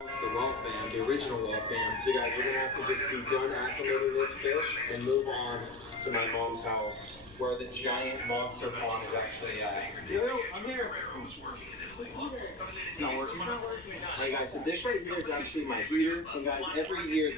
The Rawwfam, the original Rawwfam. So guys, we're gonna have to just be done acclimating this fish and move on to my mom's house, where the giant monster pond is actually at. Yo, I'm here. It's not working. Alright guys, so this right here is actually my heater. And guys, every year,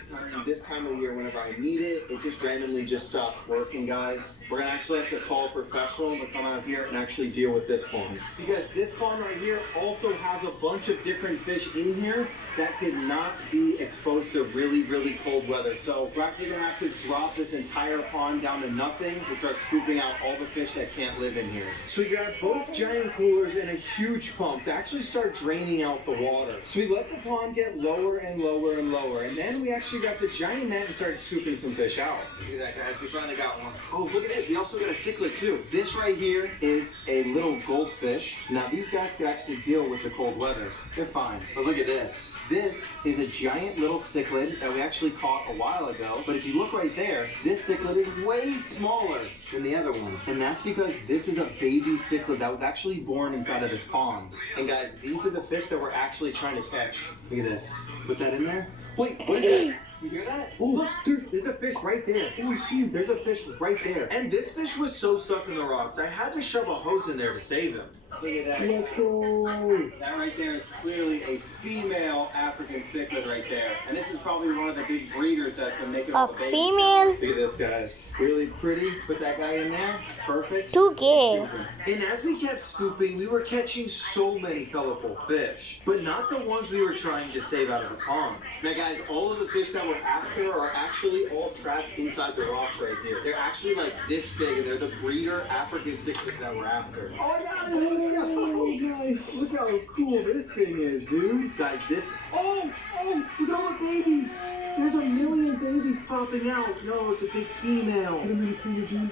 this time of year, whenever I need it, it just randomly just stops working, guys. We're gonna actually have to call a professional to come out here and actually deal with this pond. Because this pond right here also has a bunch of different fish in here that could not be exposed to really, really cold weather. So we're actually gonna have to drop this entire pond down to nothing and start scooping out all the fish that can't live in here. So you got both giant coolers and a huge pump to actually start draining out the water. So we let the pond get lower and lower and lower, and then we actually got the giant net and started scooping some fish out. Look at that, guys, we finally got one. Oh, look at this, we also got a cichlid too. This right here is a little goldfish. Now these guys could actually deal with the cold weather. They're fine, but look at this. This is a giant little cichlid that we actually caught a while ago. But if you look right there, this cichlid is way smaller than the other one. And that's because this is a baby cichlid that was actually born inside of this pond. And guys, these are the fish that we're actually trying to catch. Look at this. Put that in there. Wait, what is that? You hear that? Oh, look, dude, there's a fish right there. Oh, see, there's a fish right there. And this fish was so stuck in the rocks, I had to shove a hose in there to save him. Look at that. Let's go. That right there is clearly a female African cichlid right there. And this is probably one of the big breeders that can make it all the babies. Female. Look at this, guys. Really pretty. Put that guy in there. Perfect. Too gay. And as we kept scooping, we were catching so many colorful fish, but not the ones we were trying to save out of the pond. Now, guys, all of the fish that we're after are actually all trapped inside the rocks right here. They're actually like this big, and they're the breeder African cichlids that we're after. Oh, I got it! Oh, guys, look how cool this thing is, dude. Guys, this. Oh, look at all the babies. There's a million babies popping out. No, it's a big female.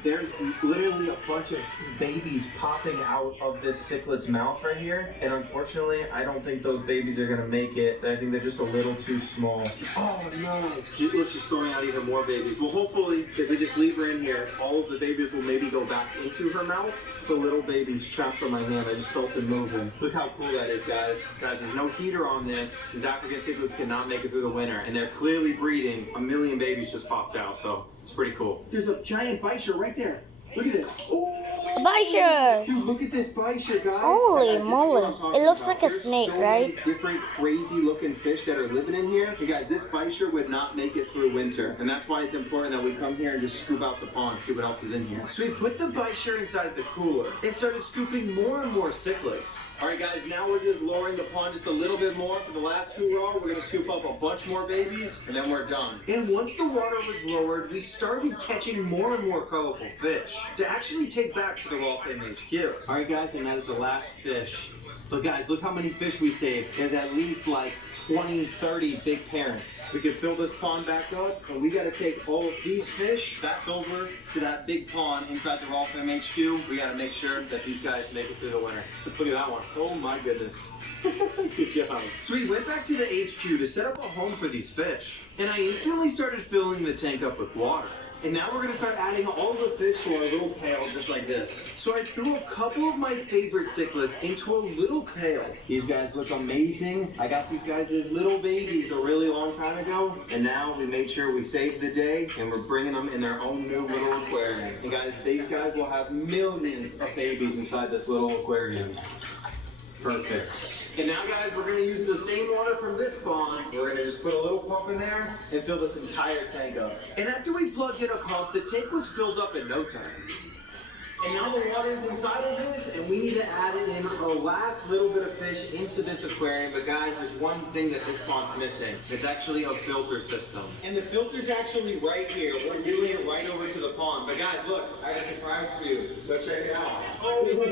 There's literally a bunch of babies popping out of this cichlid's mouth right here. And unfortunately, I don't think those babies are going to make it. I think they're just a little too small. Oh, no. Look, she's throwing out even more babies. Well, hopefully, if we just leave her in here, all of the babies will maybe go back into her mouth. So little babies trapped on my hand. I just felt them moving. Look how cool that is, guys. Guys, there's no heater on this. These African cichlids cannot make it through the winter. And they're clearly breeding. A million babies just popped out, so it's pretty cool. There's a giant bichir right there. Look at this. Oh! Bichir. Dude, look at this bichir, guys. Holy moly. It looks like a snake, right? Many different crazy looking fish that are living in here. And guys, this bichir would not make it through winter. And that's why it's important that we come here and just scoop out the pond, see what else is in here. So we put the bichir inside the cooler and started scooping more and more cichlids. All right, guys, now we're just lowering the pond just a little bit more for the last hoorah. We're going to scoop up a bunch more babies, and then we're done. And once the water was lowered, we started catching more and more colorful fish to actually take back to the Rawwfam HQ. All right, guys, and that is the last fish. So, guys, look how many fish we saved. There's at least, like, 20, 30 big parents. We can fill this pond back up, and we got to take all of these fish back over to that big pond inside the Rawwfam HQ. We got to make sure that these guys make it through the winter. Look at that one. Oh my goodness. Good job. So we went back to the HQ to set up a home for these fish. And I instantly started filling the tank up with water. And now we're going to start adding all the fish to our little pail just like this. So I threw a couple of my favorite cichlids into a little pail. These guys look amazing. I got these guys as little babies a really long time ago. And now we made sure we saved the day and we're bringing them in their own new little aquarium. And guys, these guys will have millions of babies inside this little aquarium. Perfect. And now, guys, we're going to use the same water from this pond. We're going to just put a little pump in there and fill this entire tank up. And after we plugged in a pump, the tank was filled up in no time. And now the water is inside of this, and we need to add in the last little bit of fish into this aquarium. But guys, there's one thing that this pond's missing. It's actually a filter system. And the filter's actually right here. We're doing it right over to the pond. But guys, look, I got a surprise for you. Go check it out. Oh, that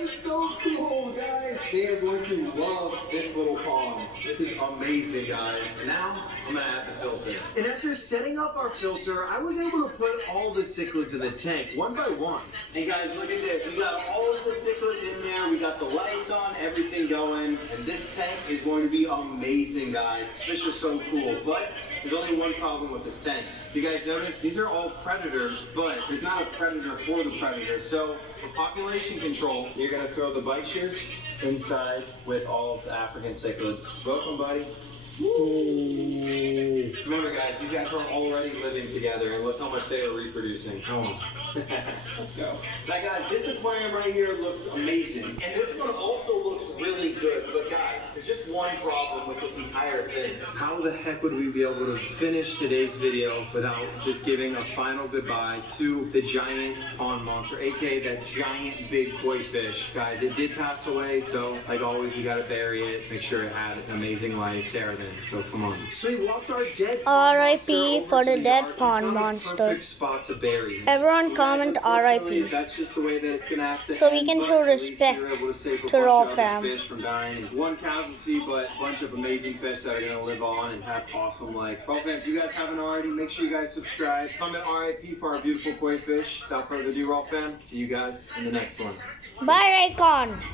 is so cool, guys. They are going to love this little pond. This is amazing, guys. Now, I'm going to add the filter. And after setting up our filter, I was able to put all the cichlids in the tank, one by one. And guys, look at this. We got all of the cichlids in there. We got the lights on, everything going. And this tank is going to be amazing, guys. Fish are so cool. But there's only one problem with this tank. You guys notice these are all predators, but there's not a predator for the predators. So for population control, you're going to throw the bichirs inside with all of the African cichlids. Welcome, buddy. Remember, guys, these guys are already living together, and look how much they are reproducing. Come on. Let's go. Now, guys, this aquarium right here looks amazing, and this one also looks really good. But, guys, there's just one problem with this entire thing. How the heck would we be able to finish today's video without just giving a final goodbye to the giant pond monster, aka that giant big koi fish? Guys, it did pass away, so like always, we gotta bury it, make sure it had an amazing life. Sarah, so come on. So we walked our dead R.I.P. for the dead pond monster. Perfect spot to bury. Everyone comment R.I.P. That's just the way that it's gonna have to so we end, can show respect to Rawwfam. Fish from dying. One casualty, but a bunch of amazing fish that are gonna live on and have awesome lives. Rawwfam, if you guys haven't already, make sure you guys subscribe. Comment R.I.P. for our beautiful koi fish. Without further ado, Rawwfam, see you guys in the next one. Bye, Raycon.